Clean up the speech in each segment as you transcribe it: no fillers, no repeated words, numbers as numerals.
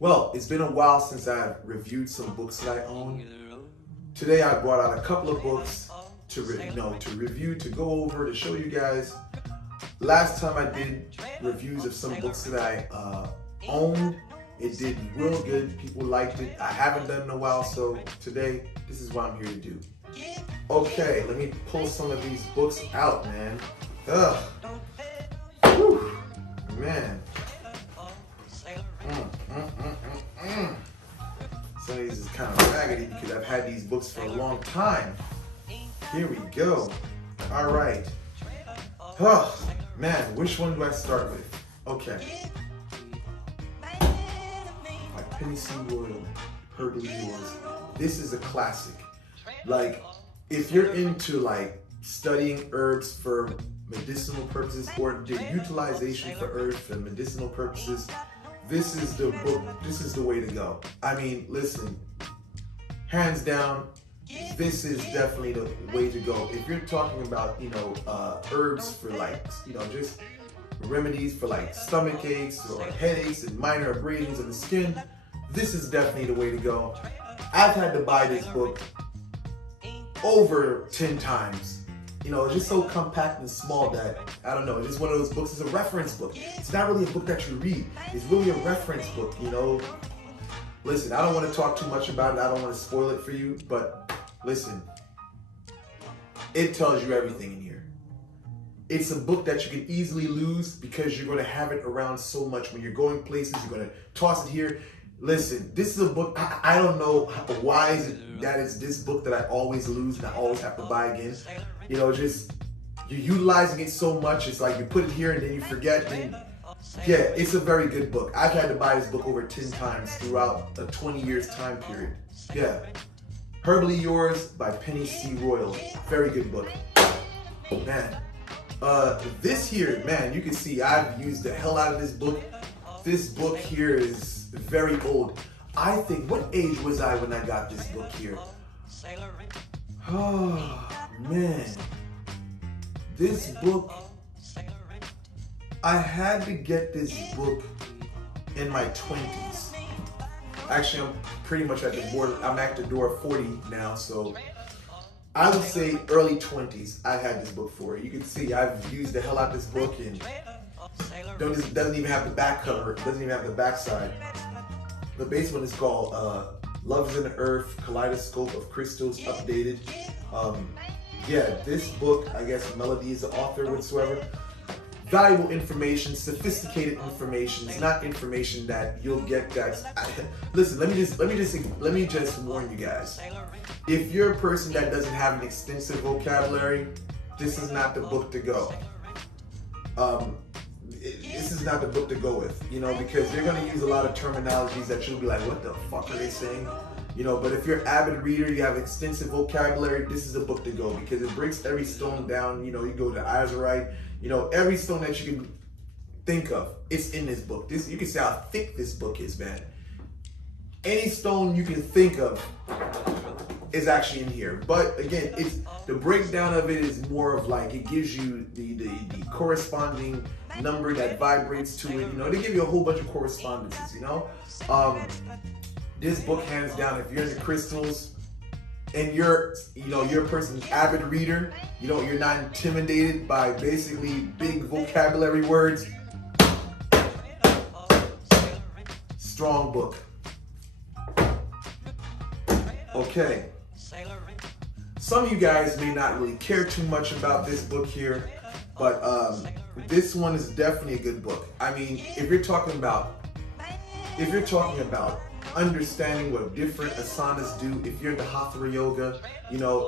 Well, it's been a while since I've reviewed some books that I own. Today I brought out a couple of books to review, to go over, to show you guys. Last time I did reviews of some books that I owned, it did real good. People liked it. I haven't done it in a while, so today this is what I'm here to do. Okay, let me pull some of these books out, man. Ugh. Whew. Man. Some of these is kind of raggedy because I've had these books for a long time. Here we go. All right. Oh, man, which one do I start with? Okay. By Penny C. Royal, Herbally Yours. This is a classic. Like, if you're into like studying herbs for medicinal purposes or the utilization for herbs for medicinal purposes, this is the book, this is the way to go. I mean, listen, hands down, this is definitely the way to go. If you're talking about, herbs for like, just remedies for like stomach aches or headaches and minor abrasions of the skin, this is definitely the way to go. I've had to buy this book over 10 times. It's just so compact and small that, I don't know, it's just one of those books. It's a reference book. It's not really a book that you read. It's really a reference book, Listen, I don't want to talk too much about it. I don't want to spoil it for you, but listen, it tells you everything in here. It's a book that you can easily lose because you're going to have it around so much. When you're going places, you're going to toss it here. Listen, this is a book, I don't know why is it that it's this book that I always lose and I always have to buy again. Just you're utilizing it so much. It's like you put it here and then you forget. And yeah, it's a very good book. I've had to buy this book over 10 times throughout a 20 years time period. Yeah. Herbally Yours by Penny C. Royal. Very good book. Man. This here, man, you can see I've used the hell out of this book. This book here is very old. I think, what age was I when I got this book here? Oh, man. This book, I had to get this book in my 20s. Actually, I'm pretty much at the border. I'm at the door of 40 now, so I would say early 20s I had this book for. You can see I've used the hell out of this book, and it doesn't even have the back cover. It doesn't even have the back side. The base one is called Love is in the Earth, Kaleidoscope of Crystals Updated. This book, I guess Melody is the author whatsoever. Valuable information, sophisticated information. It's not information that you'll get listen, let me just warn you guys. If you're a person that doesn't have an extensive vocabulary, this is not the book to go. This is not the book to go with, because they're going to use a lot of terminologies that you'll be like, what the fuck are they saying? But if you're an avid reader, you have extensive vocabulary, this is the book to go because it breaks every stone down. You go to Azurite, every stone that you can think of, it's in this book. You can see how thick this book is, man. Any stone you can think of is actually in here. But again, the breakdown of it is more of like, it gives you the corresponding number that vibrates to it. They give you a whole bunch of correspondences, This book, hands down, if you're into crystals and you're a person, avid reader, you're not intimidated by basically big vocabulary words, strong book. Okay. Some of you guys may not really care too much about this book here, but this one is definitely a good book. I mean, if you're talking about understanding what different asanas do, if you're into hatha yoga,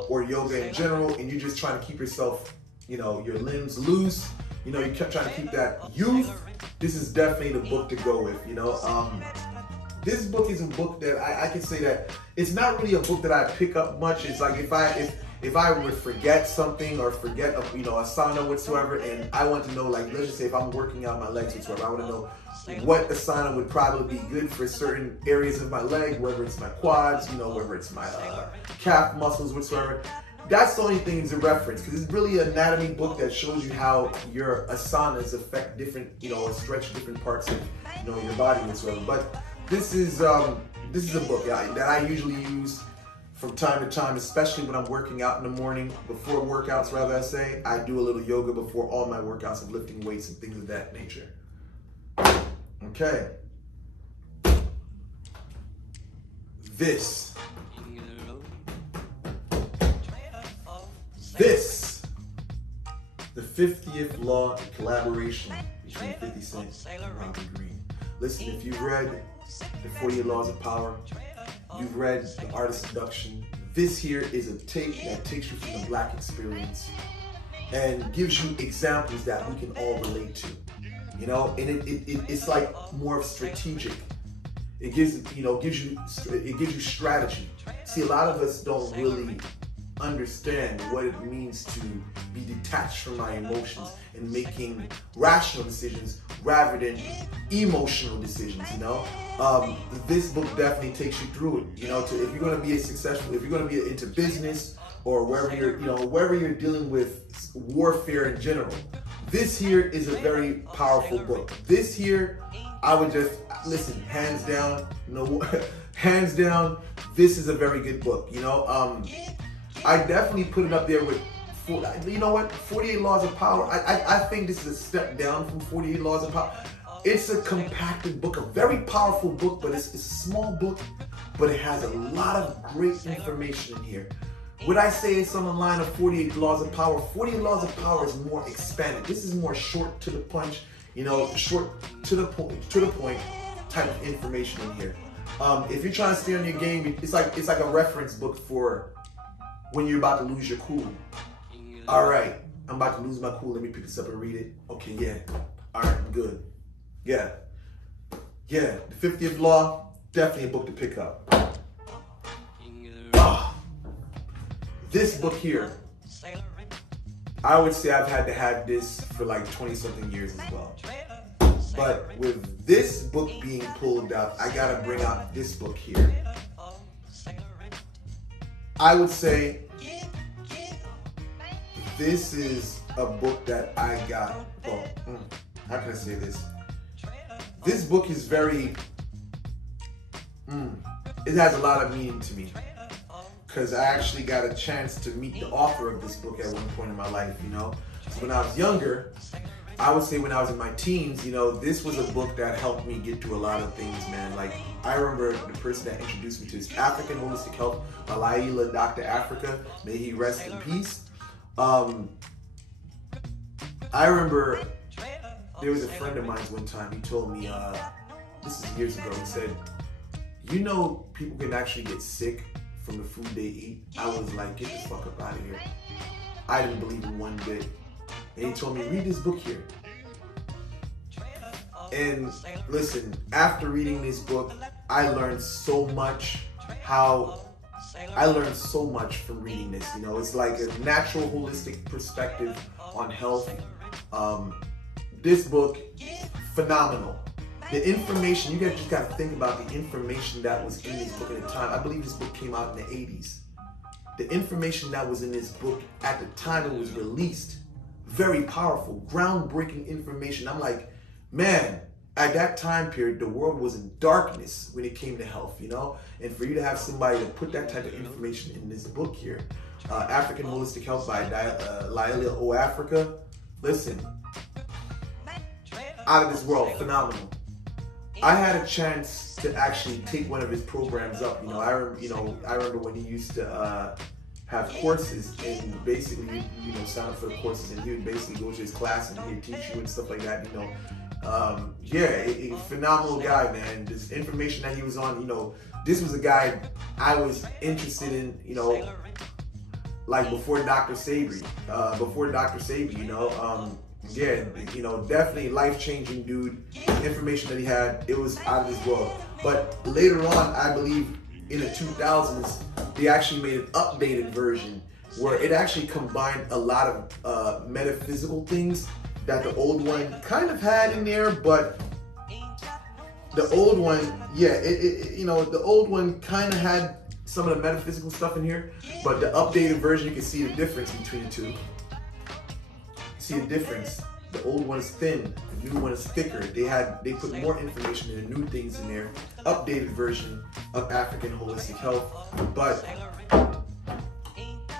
or yoga in general, and you're just trying to keep yourself, your limbs loose, you kept trying to keep that youth, this is definitely the book to go with, This book is a book that I can say that it's not really a book that I pick up much. It's like if I would forget something or forget a asana whatsoever, and I want to know, like, let's just say if I'm working out my legs whatsoever, I want to know what asana would probably be good for certain areas of my leg, whether it's my quads, whether it's my calf muscles whatsoever. That's the only thing is a reference, because it's really an anatomy book that shows you how your asanas affect different, or stretch different parts of, your body whatsoever. But this is a book that I usually use from time to time, especially when I'm working out in the morning. Before workouts, rather I say, I do a little yoga before all my workouts of lifting weights and things of that nature. Okay. This, the 50th Law of Collaboration between 50 Cent and Robert Greene. Listen, if you've read the 48 Laws of Power, you've read The Art of Seduction, this here is a tape that takes you from the black experience and gives you examples that we can all relate to. You know, and it's like more of strategic. It gives you strategy. See, a lot of us don't really understand what it means to be detached from my emotions and making rational decisions rather than emotional decisions, you know? This book definitely takes you through it, you know, if you're gonna be successful, if you're gonna be into business or wherever you're dealing with warfare in general. This here is a very powerful book. This here, I would just, listen, hands down, hands down, this is a very good book, you know? I definitely put it up there with, 48 Laws of Power. I think this is a step down from 48 Laws of Power. It's a compacted book, a very powerful book, but it's a small book, but it has a lot of great information in here. Would I say it's on the line of 48 Laws of Power? 48 Laws of Power is more expanded. This is more short to the punch, you know, short to the point type of information in here. If you're trying to stay on your game, it's like a reference book for when you're about to lose your cool. All right, I'm about to lose my cool. Let me pick this up and read it. Okay, yeah. All right, I'm good. Yeah. The 50th Law, definitely a book to pick up. This book here, I would say I've had to have this for like 20-something years as well. But with this book being pulled out, I gotta bring out this book here. I would say this is a book that I got, well, how can I say this? This book is very, it has a lot of meaning to me. Because I actually got a chance to meet the author of this book at one point in my life, you know? So when I was younger, I would say when I was in my teens, you know, this was a book that helped me get through a lot of things, man. Like, I remember the person that introduced me to this African Holistic Health, Malaila Dr. Africa, may he rest in peace. I remember there was a friend of mine one time, he told me, this is years ago, he said, you know, people can actually get sick from the food they eat. I was like, get the fuck up out of here. I didn't believe him one bit. And he told me, read this book here. And listen, after reading this book, I learned so much from reading this. You know, it's like a natural, holistic perspective on health. This book, phenomenal. The information, you guys just got to think about the information that was in this book at the time. I believe this book came out in the 80s. The information that was in this book at the time it was released, very powerful, groundbreaking information. I'm like, man, at that time period, the world was in darkness when it came to health, you know? And for you to have somebody to put that type of information in this book here, African Holistic Health by Laila O. Africa, listen, out of this world, phenomenal. I had a chance to actually take one of his programs up. I remember when he used to have courses, and basically, sign up for the courses, and he would basically go to his class and he'd teach you and stuff like that. A phenomenal guy, man. This information that he was on, this was a guy I was interested in, like before Dr. Sabri, definitely life-changing dude. The information that he had, it was out of this world. But later on, I believe in the 2000s, they actually made an updated version where it actually combined a lot of metaphysical things that the old one kind of had in there, but the old one, the old one kind of had some of the metaphysical stuff in here, but the updated version, you can see the difference between the two. See the difference. The old one is thin, the new one is thicker. They put more information and new things in there. Updated version of African Holistic Health. But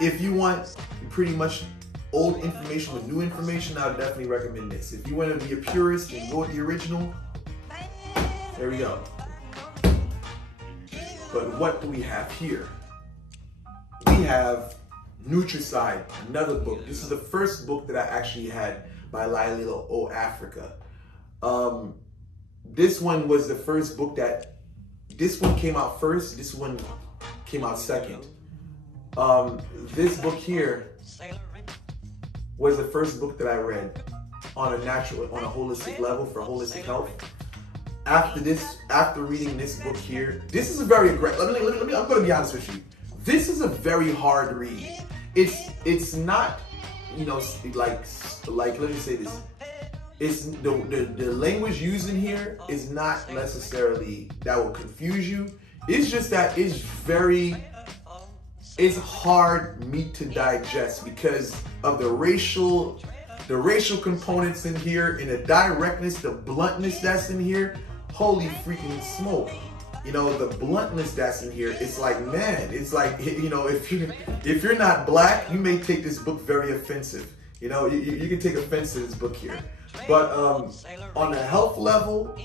if you want pretty much old information with new information, I would definitely recommend this. If you want to be a purist and go with the original, there we go. But what do we have here? We have Nutricide, another book. This is the first book that I actually had by Lila O Africa. This one was the first book this one came out first, this one came out second. This book here was the first book that I read on a holistic level for holistic health. After reading this book here, this is a very aggressive, I'm gonna be honest with you. This is a very hard read. It's not, like let me say this. It's the language used in here is not necessarily that will confuse you. It's just that it's hard meat to digest because of the racial components in here and the directness, the bluntness that's in here. Holy freaking smoke. The bluntness that's in here, it's like, man, it's like, if you're not black, you may take this book very offensive. You can take offense to this book here. But on a health level,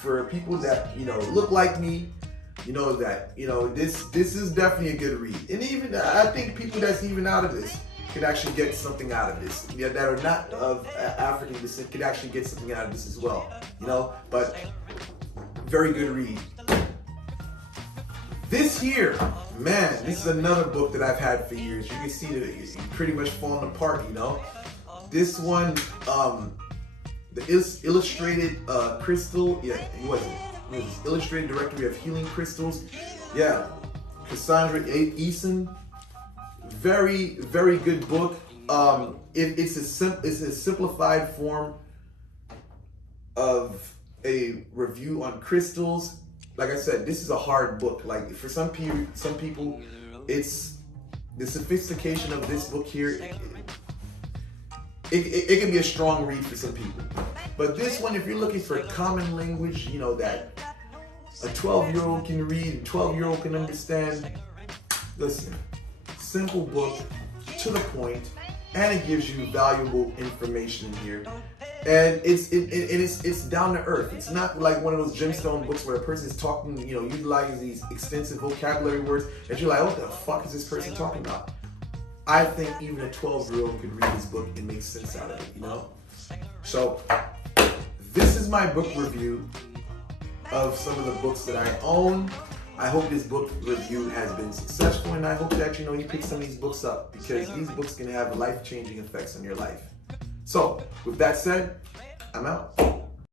for people that, look like me, this is definitely a good read. And even, I think people that's even out of this can actually get something out of this. That are not of African descent can actually get something out of this as well. But very good read. This here, man, this is another book that I've had for years. You can see that it's pretty much falling apart, This one, the illustrated crystal, what is it? It was Illustrated Directory of Healing Crystals. Yeah, Cassandra Eason. Very, very good book. It's a simplified form of a review on crystals. Like I said, this is a hard book. Like for some people, it's the sophistication of this book here. It can be a strong read for some people. But this one, if you're looking for common language, that a 12-year-old can read, a 12-year-old can understand. Listen, simple book, to the point, and it gives you valuable information here. And it's down to earth. It's not like one of those gemstone books where a person is talking, utilizing these extensive vocabulary words that you're like, what the fuck is this person talking about? I think even a 12-year-old could read this book and make sense out of it, So this is my book review of some of the books that I own. I hope this book review has been successful, and I hope that you pick some of these books up, because these books can have life-changing effects on your life. So with that said, I'm out.